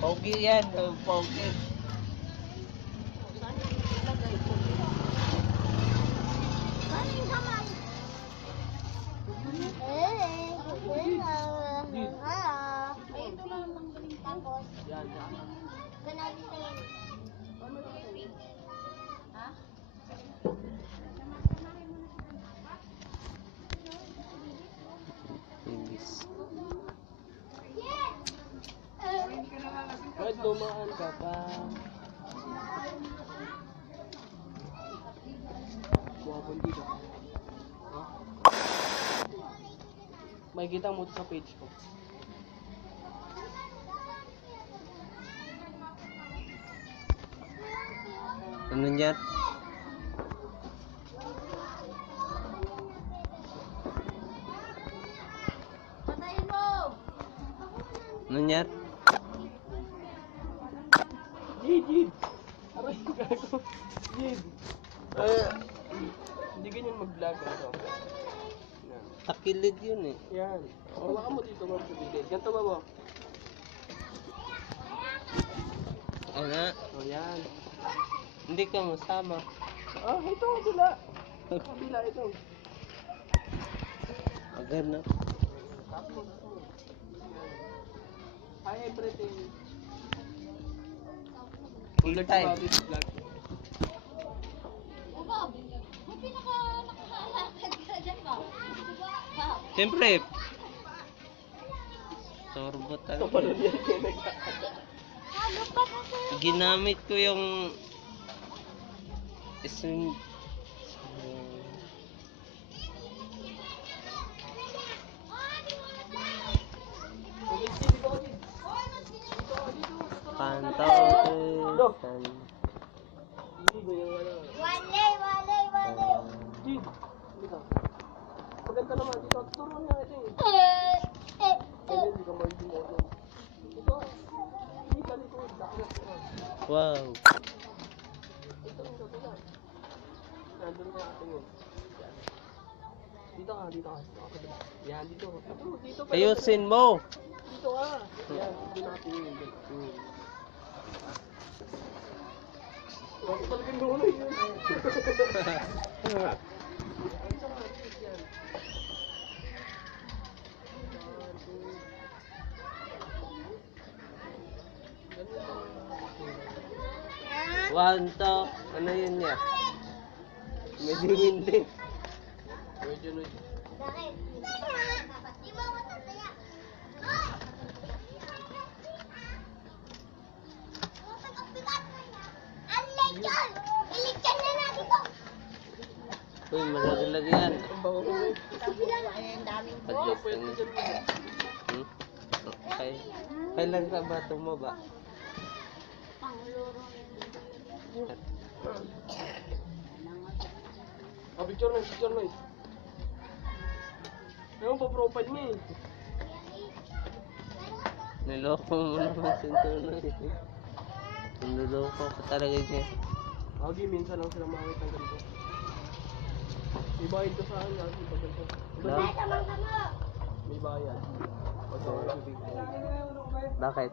Pogi yan, pogi. Kahit lumaan ka pa. Buwapon dito. Ha? May kita mo sa page ko. Ano yan? Ano yan? Jid! Aray, gago. Jid! Hindi ganyan mag-vlog ito. Yan. Takilid yun eh. Yan. Hawakan mo dito mo sa bigay. Ganito ba mo? Ano? O yan. Hindi ka masama. Ah, ito sila. Kabila ito. Agad na. Hi everything. Full Vlog time. si Bobby's vlog. May nakahalakad ka dyan ba? Siyempre. Sorbo Ito talaga. pala yan kayo nagkakata. Ano pa kasi? Ginamit ko yung isang pantaw. Hindi ba yung ano? Wale. Jid! Dito. Maganda naman dito. Turuan niya ito eh. Kaya hindi ka magiging ano. Ito. Hindi ka dito. Wow. Ito. Nandun na ating yun. Yan. Dito ka. Dito ka. Yan, dito. Dito ka. Ayusin mo. Dito ka. Yan, dito natin yun. Bakit talagang nuloy yun? One to. Ano yun niya? Medyo hindi. Medyo nuloy. Bakit? Di ba matataya? Ilikyan na natin to. Uy, malagi-lagi yan. Ang bango ko eh. Ang daming Oo, pwede dyan. Hmm? Okay. Kailan ka ba tumaba? panguluro. Ah, picture na. Ayaw pa profile niya eh. Niloko mo naman si Tunay. Niloko ka talaga niya. Okay, minsan lang sila makakita ng ganito. May bayad ko sa akin kasi pag ganito. Wala. May bayad. Pag Bakit?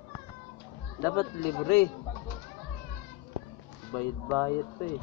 Dapat libre. Bayad-bayad pa eh.